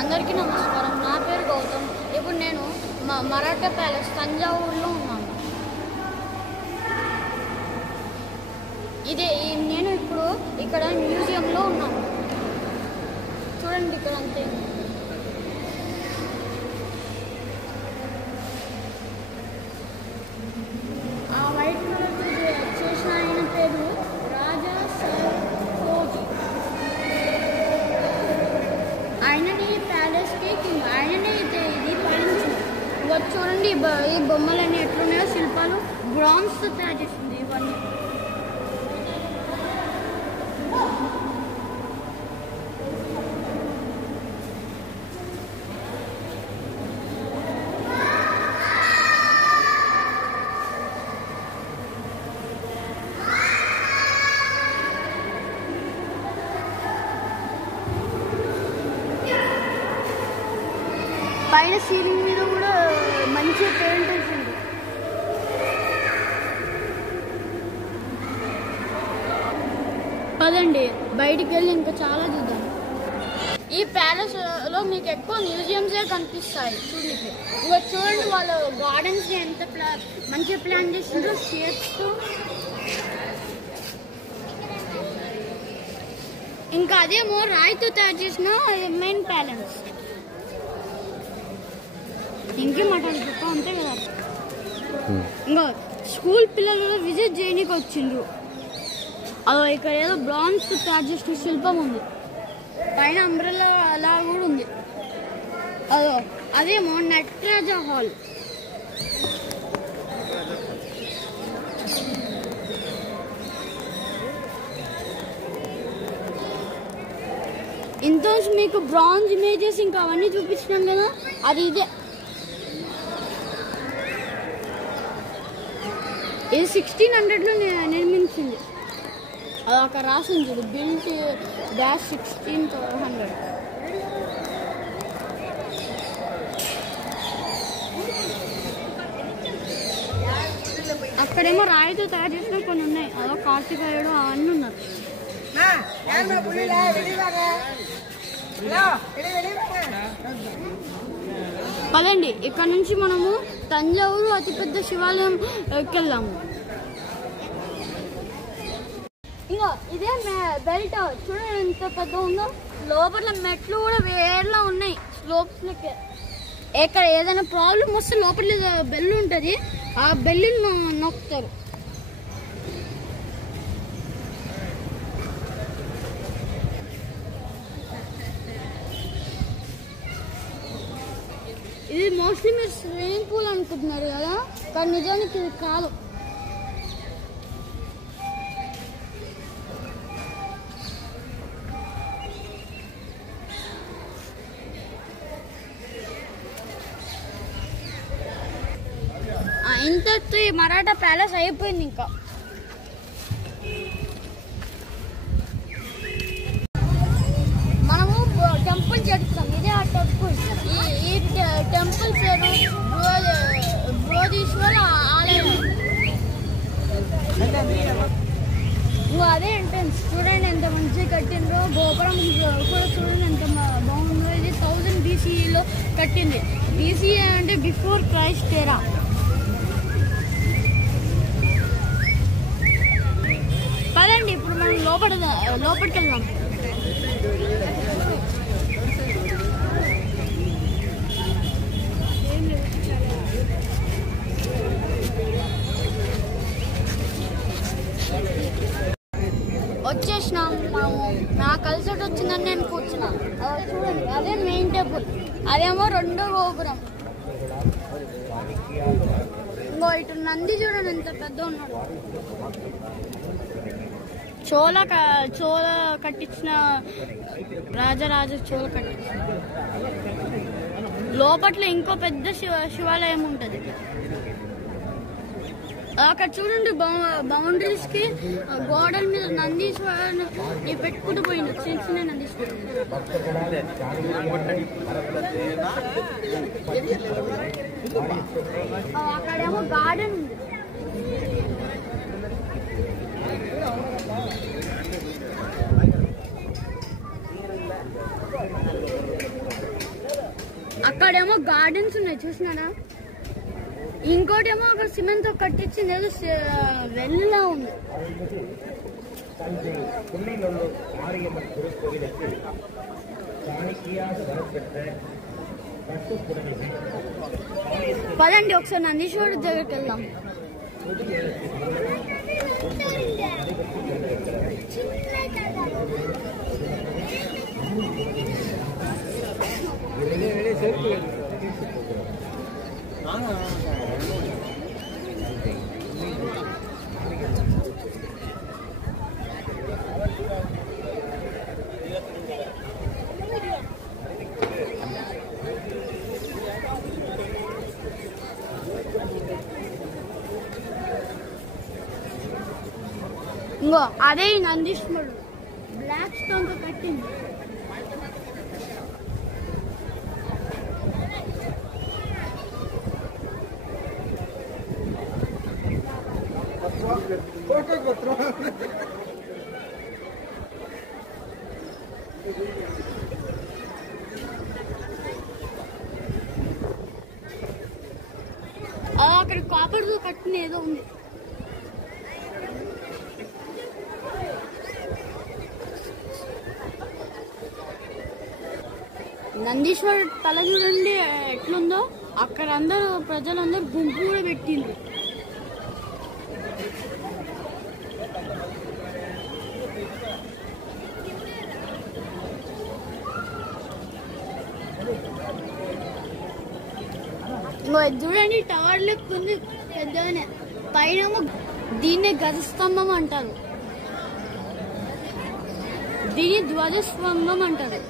అందరికీ నమస్కారం. నా పేరు గౌతమ్. ఇప్పుడు నేను మరాఠా ప్యాలెస్ తంజావూరులో ఉన్నాను. నేను ఇప్పుడు ఇక్కడ మ్యూజియంలో ఉన్నాను. చూడండి ఇక్కడ అంతే. ఆ వైట్ కలర్ చేసిన ఆయన పేరు రాజా సరోజీ. ఆయనని ప్యాలెస్కి కింగ్, ఆయననే ఇది పాలించింది. ఇక చూడండి ఈ బొమ్మలన్నీ ఎట్లున్నాయో, శిల్పాలు బ్రాంజ్తో తయారు చేసింది ఇవన్నీ. పైన సీలింగ్ మీద కూడా మంచి పెయింట్ వేసింది. పదండి బయటికి వెళ్ళి ఇంకా చాలా చూద్దాం. ఈ ప్యాలెస్ లో మీకు ఎక్కువ మ్యూజియంసే కనిపిస్తాయి చూడండి. ఇక చూడండి వాళ్ళు గార్డెన్స్ ఎంత మంచిగా ప్లాన్ చేసిండ్రో షేప్స్తో. ఇంకా అదేమో రాయితో తయారు చేసిన మెయిన్ ప్యాలెస్. ఇంకేం మాట్లాడు గొప్ప అంతే కదా. ఇంకా స్కూల్ పిల్లలు విజిట్ చేయడానికి వచ్చిండ్రు. అదో ఇక్కడ ఏదో బ్రాంజ్ తయారు చేసిన శిల్పం ఉంది. పైన అంబ్రెల్లా అలా కూడా ఉంది. అదేమో నటరాజ హాల్. ఇంత మీకు బ్రాంజ్ ఇమేజెస్ ఇంకా అవన్నీ చూపించినాం కదా, అది ఇదే. ఇది 1600లో నిర్మించింది. అది అక్కడ రాసింది బిల్ట్ -1600. అక్కడేమో రాయితో తయారు చేసిన కొన్ని ఉన్నాయి. అదో కార్తికేయుడు అవన్నీ ఉన్నారు. పదండి ఇక్కడ నుంచి మనము తంజావూరు అతిపెద్ద శివాలయం వెళ్దాము. ఇంకా ఇదే బెల్ట్ చూడండి ఎంత పెద్ద ఉందో. లోపల మెట్లు కూడా వేరేలా ఉన్నాయి స్లోప్స్ లెక్క. ఇక్కడ ఏదైనా ప్రాబ్లం వస్తే లోపల బెల్ ఉంటుంది, ఆ బెల్లుని నొక్కుతారు. ఇది మోస్ట్లీ మీరు స్విమ్మింగ్ పూల్ అనుకుంటున్నారు కదా, కానీ నిజానికి ఇది కాదు. ఇంతతో ఈ మరాఠా ప్యాలెస్ అయిపోయింది. ఇంకా మనము టెంపుల్ చేస్తాం. ఇదే ఆ టెంపుల్. ఈ టెంపుల్ పేరు బృహదీశ్వర ఆలయం. ఇంకా అదే ఎంట్రన్స్. చూడండి ఎంత మంచిగా కట్టిండ్రో. గోపురం కూడా చూడండి ఎంత బాగుందో. ఇది 1000 BCEలో కట్టింది. BCE అంటే బిఫోర్ క్రైస్ట్ ఎరా. పదండి ఇప్పుడు మనం లోపలికి వెళ్దాం. వచ్చేసినాం మనము. నాకు కలిసి వచ్చిందని నేను కూర్చున్నా. చూడండి అదే మెయిన్ టెంపుల్. అదేమో రెండో గోపురం. ఇంకో ఇటు నంది చూడండి ఎంత పెద్ద ఉన్నాడు. చోళ కట్టించిన రాజరాజ చోళ కట్టించిన. లోపట్ల ఇంకో పెద్ద శివాలయం ఉంటుంది. అక్కడ చూడండి బౌండరీస్ కి గోడల మీద నందీశ్వరుని పెట్టుకుంటూ పోయింది. చిన్న నందీశ్వరుడు. అక్కడేమో గార్డెన్ ఉంది. అక్కడేమో గార్డెన్స్ ఉన్నాయి చూసినానా. ఇంకోటేమో అక్కడ సిమెంట్ తో కట్టించింది ఏదో వెళ్ళలా ఉంది. పదండి ఒకసారి నందీశ్వరుడు దగ్గరికి వెళ్దాం. ఇంకో అదే నందీశ్వరుడు బ్లాక్ స్టోన్ తో కట్టింది. అక్కడ కాపర్ తో కట్టిన ఏదో ఉంది. నందీశ్వరుడు తల చూడండి ఎట్లుందో. అక్కడ అందరూ ప్రజలందరూ గుంపు కూడా పెట్టిండ్రు. చూడండి టవర్ లెక్క ఉంది పెద్దగానే. పైన దీన్నే గజస్తంభం అంటారు, దీన్ని ధ్వజస్తంభం అంటారు.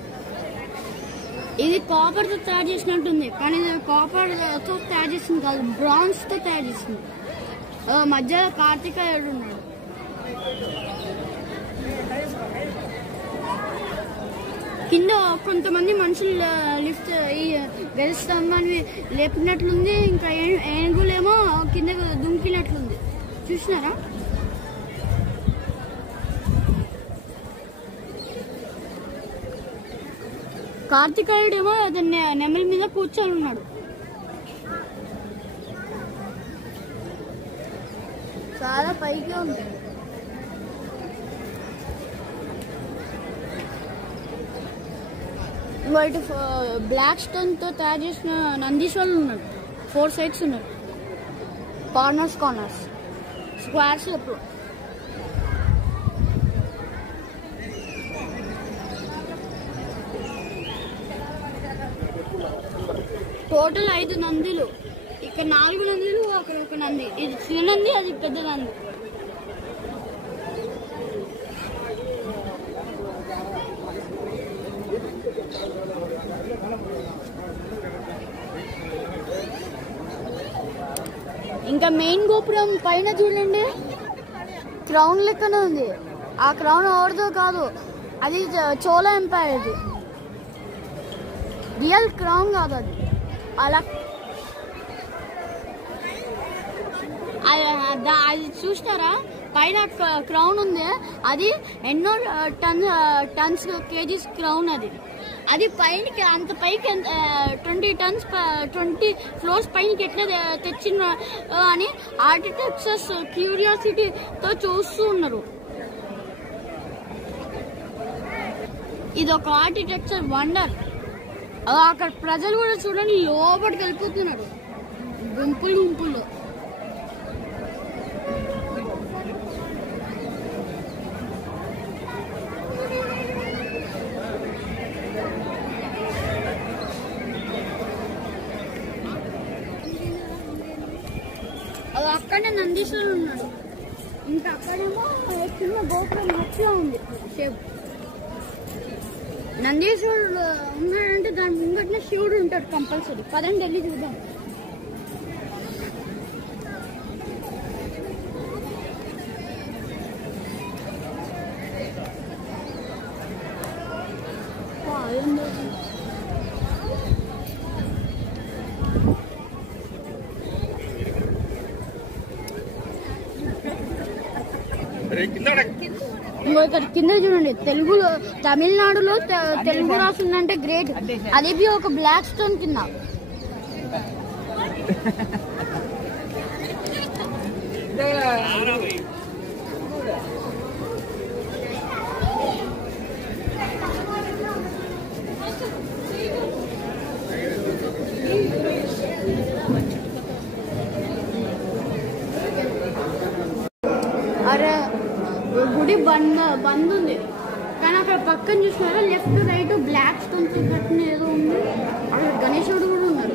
ఇది కాపర్ తో తయారు చేసినట్టుంది, కానీ కాపర్ తో తయారు చేసింది కాదు, బ్రాంజ్ తో తయారు చేసింది. మధ్యలో కార్తికేయుడు ఉన్నాడు. కింద కొంతమంది మనుషులు లిఫ్ట్ ఈ గజస్తంభాన్ని లేపినట్లుంది. ఇంకా ఏనుగులేమో కింద దుంకినట్లుంది. చూసినారా? కార్తికేయుడేమో అతన్ని నెమలి మీద కూర్చొని ఉన్నాడు. చాలా పైకి ఉంది. ఇటు బ్లాక్ స్టోన్ తో తయారు చేసిన నందీశ్వరులు ఉన్నాడు. 4 సైడ్స్ ఉన్నారు, కార్నర్స్ స్క్వేర్స్. ఎప్పుడు టోటల్ 5 నందులు. ఇక్కడ 4 నందులు, అక్కడ 1 నంది. ఇది చిన్న నంది, అది పెద్ద నంది. ఇంకా మెయిన్ గోపురం పైన చూడండి, క్రౌన్ లెక్కనే ఉంది. ఆ క్రౌన్ ఎవరిదో కాదు, అది చోళ ఎంపైర్. రియల్ క్రౌన్ కాదు అది. అలా అది చూసినారా? పైన క్రౌన్ ఉంది, అది ఎన్నో టన్స్ కేజీస్ క్రౌన్. అది పైనకి అంత పైకి 20 టన్స్ 20 ఫ్లోర్స్ పైనకి ఎట్లా తెచ్చిన అని ఆర్కిటెక్చర్స్ క్యూరియాసిటీతో చూస్తూ ఉన్నారు. ఇది ఒక ఆర్కిటెక్చర్ వండర్. అక్కడ ప్రజలు కూడా చూడండి లోపలికి వెళ్ళిపోతున్నారు గుంపులు. అక్కడే నందీశ్వరుడు ఉన్నాడు. ఇంకా అక్కడేమో చిన్న గోపురం మధ్యలో ఉంది షేప్. నందీశ్వరుడు ఉన్నాడంటే దాని ముంగట్నే శివుడు ఉంటాడు కంపల్సరీ. పదండి వెళ్ళి చూద్దాం. ఇంకో ఇక్కడ కింద చూడండి, తెలుగులో తమిళనాడులో తెలుగు రాస్తుందంటే గ్రేట్. అది ఒక బ్లాక్ స్టోన్ కింద. అరే గుడి బంద్ ఉంది, కానీ అక్కడ పక్కన చూసినారా లెఫ్ట్ రైట్ బ్లాక్ స్టోన్ కట్టిన ఏదో ఉంది. అక్కడ గణేశుడు కూడా ఉన్నారు.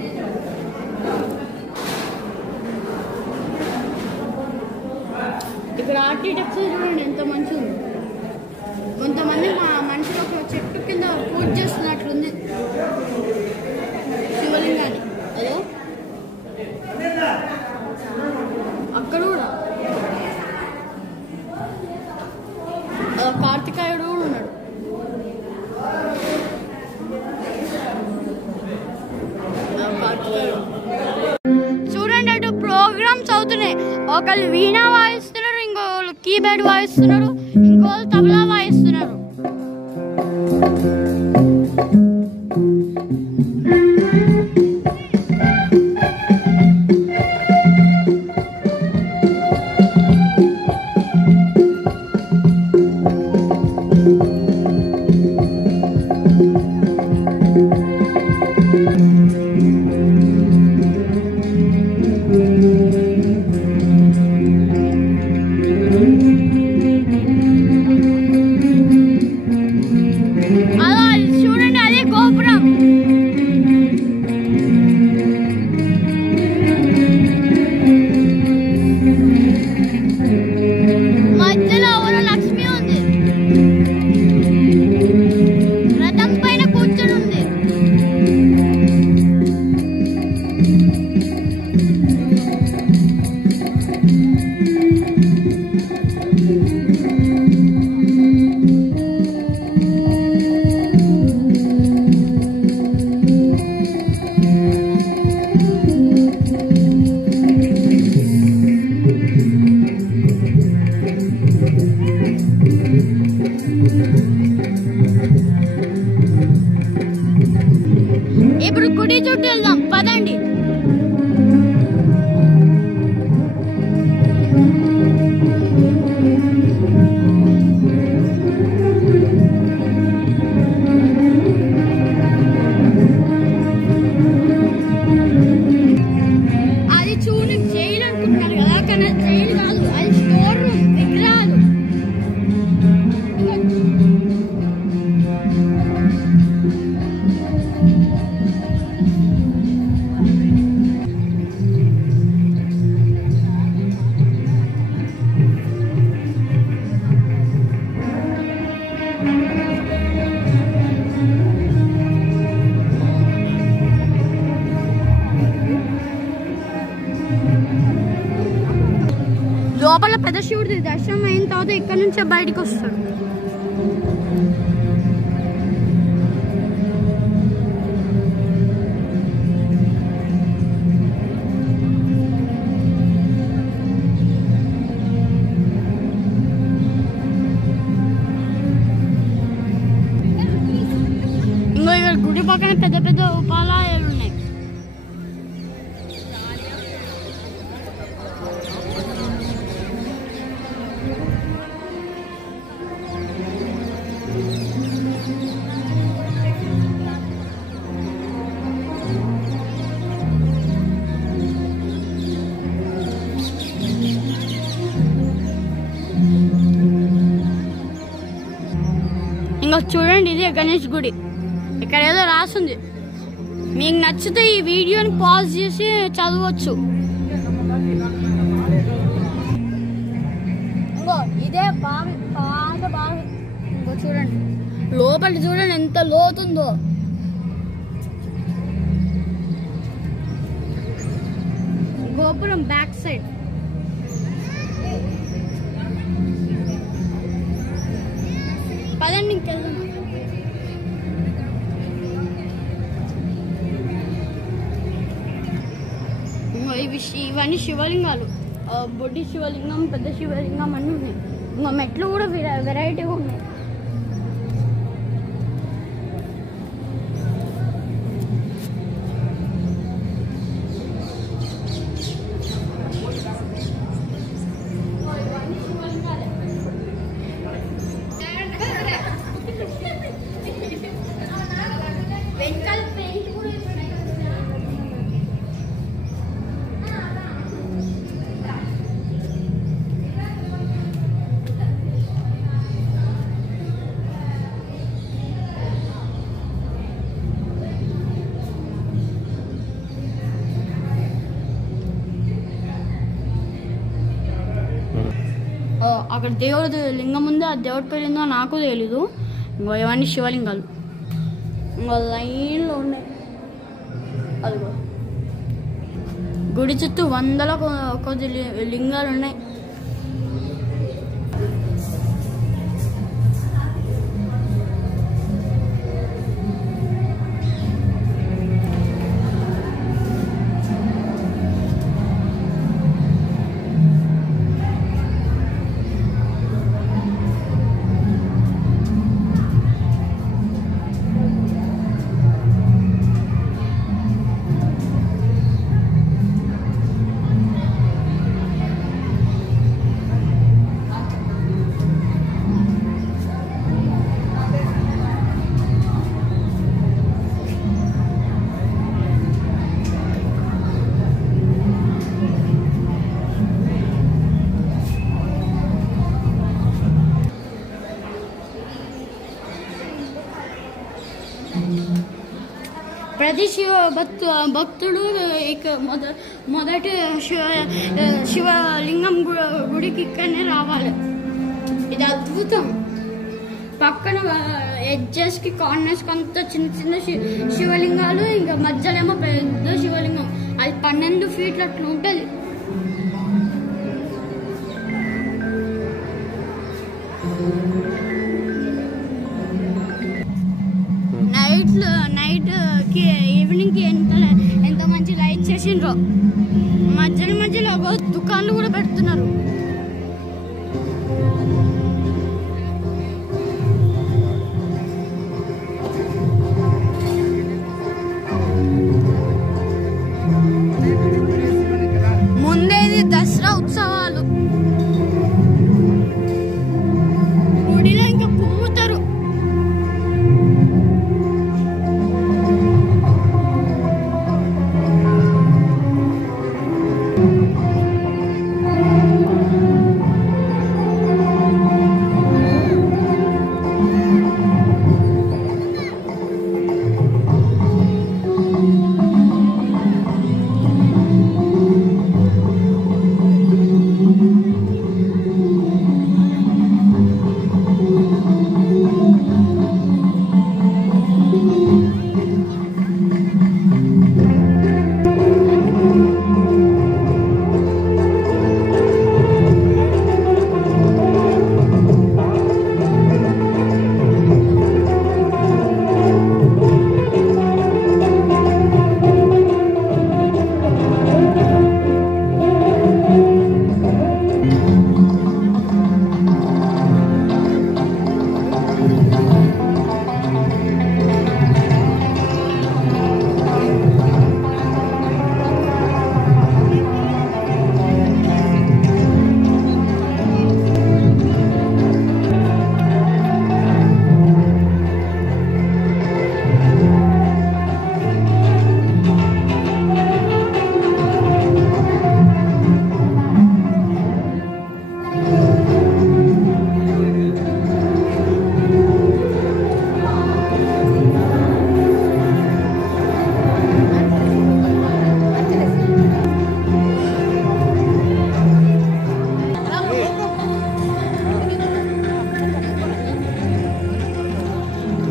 ఇక్కడ ఆర్కిటెక్చర్ చూడండి ఎంత మంచిగా ఉంది. కొంతమంది మనుషులు ఒక చెట్టు కింద పూజ చేస్తున్నట్లుంది శివలింగాన్ని. అదో అక్కడ కూడా కార్తికాయుడు కూడా ఉన్నాడు. చూడండి అటు ప్రోగ్రామ్స్ అవుతున్నాయి. ఒకళ్ళు వీణా వాయిస్తున్నారు, ఇంకోళ్ళు కీబోర్డ్ వాయిస్తున్నారు, ఇంకోళ్ళు తబలా వాయిస్తున్నారు. ఇప్పుడు గుడి చుట్టూ వెళ్దాం పదండి. అది చూడు జైలు అనుకుంటున్నారు కదా, కానీ జైలు కాదు, అది స్టోర్ రూమ్, విగ్రహాలు. లోపల పెద్ద శివుడి దర్శనం అయిన తర్వాత ఇక్కడ నుంచే బయటకు వస్తాడు. ఇంకో ఇక్కడ గుడి పక్కన పెద్ద పెద్ద ఉపాలయాలు ఉన్నాయి. ఇంకా చూడండి, ఇదే గణేష్ గుడి. ఇక్కడ ఏదో రాస్తుంది. మీకు నచ్చితే ఈ వీడియోని పాజ్ చేసి చదవచ్చు. ఇంకో ఇదే పాత బావి. ఇంకో చూడండి లోపల చూడండి ఎంత లోతుందో. గోపురం బ్యాక్ సైడ్. పదండి ఇంకెళ్దాం. ఇవన్నీ శివలింగాలు. బొడ్డి శివలింగం, పెద్ద శివలింగం అన్నీ ఉన్నాయి. ఇంకా మెట్లు కూడా వెరైటీగా ఉన్నాయి. అక్కడ దేవుడు లింగం ఉంది. ఆ దేవుడి పేరు ఏందో నాకు తెలీదు. ఇంకో ఇవన్నీ శివలింగాలు ఇంకో లైన్లో ఉన్నాయి. అదిగో గుడి చుట్టూ వందల కొద్ది లింగాలు ఉన్నాయి. ప్రతి భక్తుడు మొదటి శివలింగం గుడికి ఇక్కడనే రావాలి. ఇది అద్భుతం. పక్కన ఎడ్జెస్ కి కార్నర్స్ కి అంతా చిన్న చిన్న శివలింగాలు, ఇంకా మధ్యలో ఏమో పెద్ద శివలింగం. అది 12 ఫీట్లు అట్లా ఉంటది. నైట్ కి ఈవినింగ్ కి ఎంత మంచి లైట్ చేసిండ్రో. మధ్యలో దుకాణాలు కూడా పెడుతున్నారు. ముందేది దసరా ఉత్సవాలు. గుడిలో ఇంకా పువ్వుతారు.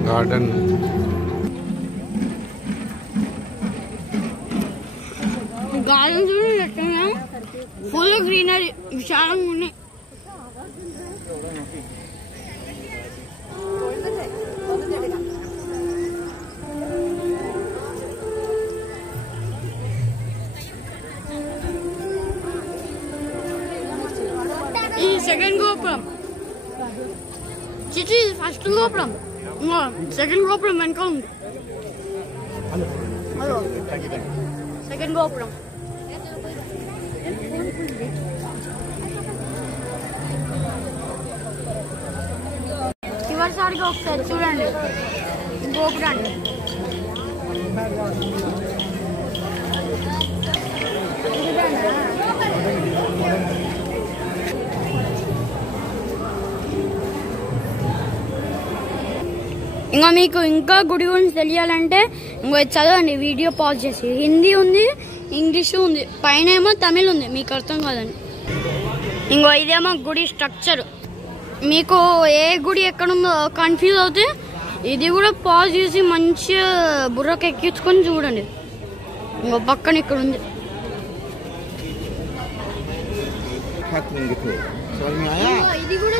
గార్డెన్ చూడ ఫుల్ గ్రీనరీ విశాలంగా ఉన్నాయి. ఈ సెకండ్ గోపురం నుంచి ఫస్ట్ గోపురం, సెకండ్ గోపురం వెనక ఉంది. సెకండ్ గోపురం చివరిసారిగా ఒకసారి చూడండి గోపురాన్ని. ఇంకా మీకు ఇంకా గుడి గురించి తెలియాలంటే ఇంకో చదవండి, వీడియో పాజ్ చేసి. హిందీ ఉంది, ఇంగ్లీష్ ఉంది, పైన ఏమో తమిళ్ ఉంది, మీకు అర్థం కాదండి. ఇంకో ఇదేమో గుడి స్ట్రక్చర్. మీకు ఏ గుడి ఎక్కడుందో కన్ఫ్యూజ్ అవుతే ఇది కూడా పాజ్ చేసి మంచిగా బుర్రకు ఎక్కించుకొని చూడండి. ఇంకో పక్కన ఇక్కడ ఉంది. ఇది కూడా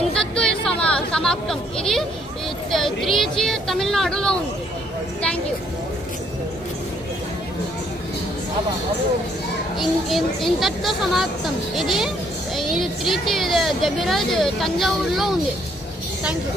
ఇంతతో సమాప్తం. ఇది త్రిచి తమిళనాడులో ఉంది. Thank you. ఇంతతో సమాప్తం. ఇది త్రిచి దగ్గర తంజావూరులో ఉంది. Thank you.